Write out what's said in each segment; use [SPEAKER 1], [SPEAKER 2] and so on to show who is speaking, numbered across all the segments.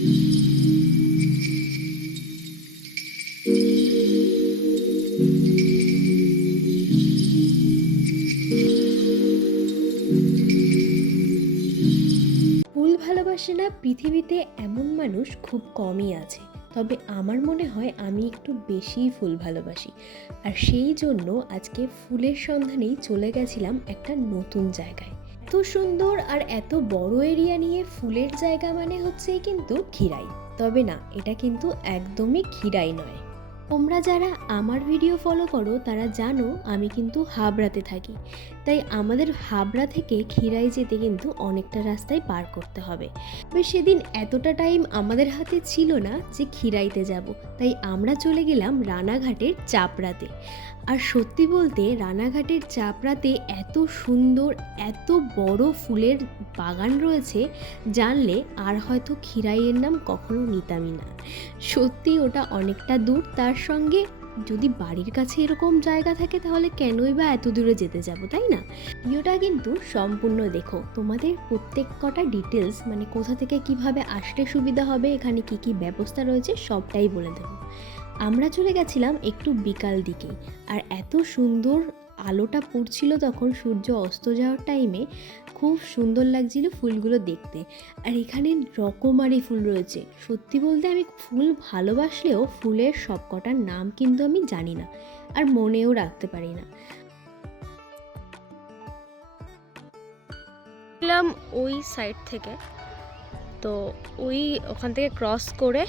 [SPEAKER 1] ফুল ভালোবাসে না পৃথিবীতে এমন মানুষ খুব কমই আছে। তবে আমার মনে হয় আমি একটু বেশিই ফুল ভালোবাসি। আর সেই জন্য আজকে ফুলের সন্ধানেই চলে গেছিলাম একটা নতুন জায়গায়। এত সুন্দর আর এত বড় এরিয়া নিয়ে ফুলের জায়গা মানে হচ্ছে কিন্তু খিরাই তবে না, এটা কিন্তু একদমই খিরাই নয়। তোমরা যারা আমার ভিডিও ফলো করো, তারা জানো আমি কিন্তু হাবড়াতে থাকি। তাই আমাদের হাবড়া থেকে খিরাই যেতে কিন্তু অনেকটা রাস্তায় পার করতে হবে। তবে সেদিন এতটা টাইম আমাদের হাতে ছিল না যে খিরাইতে যাব। তাই আমরা চলে গেলাম রানাঘাটের চাপড়াতে। আর সত্যি বলতে রানাঘাটের চাপড়াতে এত সুন্দর, এত বড় ফুলের বাগান রয়েছে জানলে আর হয়তো খিরাইয়ের নাম কখনো নিতামই না। সত্যি ওটা অনেকটা দূর, তার সঙ্গে যদি বাড়ির কাছে এরকম জায়গা থাকে তাহলে কেনই বা এত দূরে যেতে যাব, তাই না? ভিডিওটা কিন্তু সম্পূর্ণ দেখো। তোমাদের প্রত্যেক কটা ডিটেলস মানে কোথা থেকে কীভাবে আসলে সুবিধা হবে, এখানে কি কি ব্যবস্থা রয়েছে, সবটাই বলে দেবো। আমরা চলে গেছিলাম একটু বিকাল দিকে। আর এত সুন্দর আলোটা পড়ছিল তখন, সূর্য অস্ত যাওয়ার টাইমে খুব সুন্দর লাগছিল ফুলগুলো দেখতে। আর এখানে রকমারি ফুল রয়েছে। সত্যি বলতে আমি ফুল ভালোবাসলেও ফুলের সব কটার নাম কিন্তু আমি জানি না আর মনেও রাখতে পারি না।
[SPEAKER 2] ওই সাইড থেকে। তো ওই ওখান থেকে ক্রস করে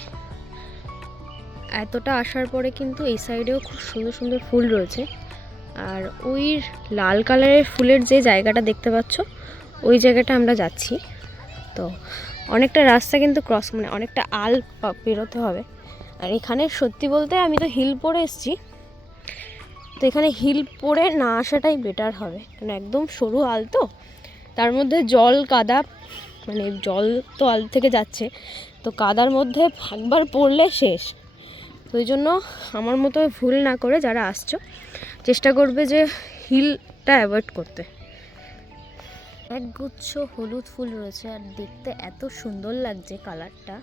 [SPEAKER 2] এতটা আসার পরে কিন্তু এই সাইডেও খুব সুন্দর সুন্দর ফুল রয়েছে। আর ওই লাল কালারের ফুলের যে জায়গাটা দেখতে পাচ্ছ, ওই জায়গাটা আমরা যাচ্ছি। তো অনেকটা রাস্তা কিন্তু ক্রস মানে অনেকটা আল পেরোতে হবে। আর এখানে সত্যি বলতে আমি তো হিল পরে এসেছি। তো এখানে হিল পরে না আসাটাই বেটার হবে। কারণ একদম সরু আল তো। তার মধ্যে জল কাদা মানে জল তো আল থেকে যাচ্ছে। তো কাদার মধ্যে একবার পড়লে শেষ। ওই জন্য আমার মতো ভুল না করে যারা আসছো, চেষ্টা করবে যে হিলটা অ্যাভয়েড করতে। এক গুচ্ছ হলুদ ফুল রয়েছে আর দেখতে এত সুন্দর লাগছে কালারটা।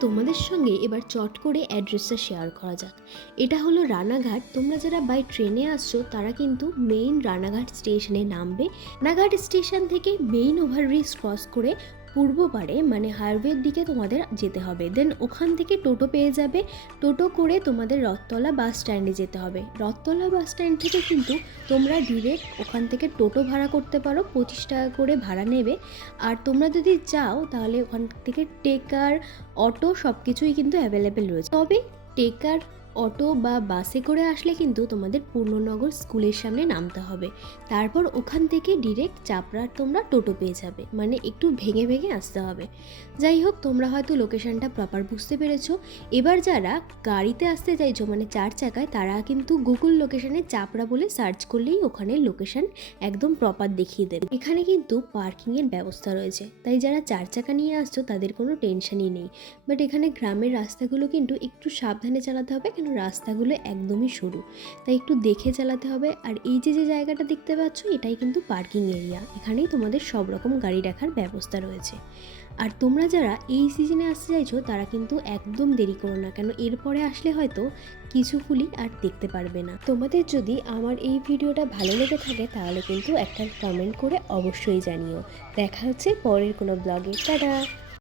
[SPEAKER 1] তোমাদের সঙ্গে এবার চট করে অ্যাড্রেসটা শেয়ার করা যাক। এটা হলো রানাঘাট। তোমরা যারা বাই ট্রেনে আসছো তারা কিন্তু মেইন রানাঘাট স্টেশনে নামবে। রানাঘাট স্টেশন থেকে মেইন ওভারব্রিজ ক্রস করে পূর্ব পাড়ে মানে হাইওয়ের দিকে তোমাদের যেতে হবে। দেন ওখান থেকে টোটো পেয়ে যাবে। টোটো করে তোমাদের রথতলা বাস স্ট্যান্ডে যেতে হবে। রথতলা বাস স্ট্যান্ড থেকে কিন্তু তোমরা ডিরেক্ট ওখান থেকে টোটো ভাড়া করতে পারো, পঁচিশ টাকা করে ভাড়া নেবে। আর তোমরা যদি যাও, তাহলে ওখান থেকে টেকার অটো সব কিছুই কিন্তু অ্যাভেলেবেল রয়েছে। তবে টেকার অটো বা বাসে করে আসলে কিন্তু তোমাদের পূর্ণনগর স্কুলের সামনে নামতে হবে। তারপর ওখান থেকে ডিরেক্ট চাপড়ার তোমরা টোটো পেয়ে যাবে। মানে একটু ভেঙে ভেঙে আসতে হবে। যাই হোক, তোমরা হয়তো লোকেশনটা প্রপার বুঝতে পেরেছ। এবার যারা গাড়িতে আসতে চাইছো মানে চার চাকায়, তারা কিন্তু গুগল লোকেশনে চাপড়া বলে সার্চ করলেই ওখানে লোকেশান একদম প্রপার দেখিয়ে দেবে। এখানে কিন্তু পার্কিংয়ের ব্যবস্থা রয়েছে। তাই যারা চার চাকা নিয়ে আসছো, তাদের কোনো টেনশনই নেই। বাট এখানে গ্রামের রাস্তাগুলো কিন্তু একটু সাবধানে চালাতে হবে। কেন রাস্তাগুলো একদমই সরু। তাই একটু দেখে চালাতে হবে। আর এই যে যে জায়গাটা দেখতে পাচ্ছ, এটাই কিন্তু পার্কিং এরিয়া। এখানেই তোমাদের সব রকম গাড়ি রাখার ব্যবস্থা রয়েছে। আর তোমরা যারা এই সিজনে আসতে চাইছো, তারা কিন্তু একদম দেরি করো না। কেন, এরপরে আসলে হয়তো কিছু ফুলই আর দেখতে পারবে না। তোমাদের যদি আমার এই ভিডিওটা ভালো লেগে থাকে, তাহলে কিন্তু একটা কমেন্ট করে অবশ্যই জানিও। দেখা হচ্ছে পরের কোনো ব্লগে টাটা!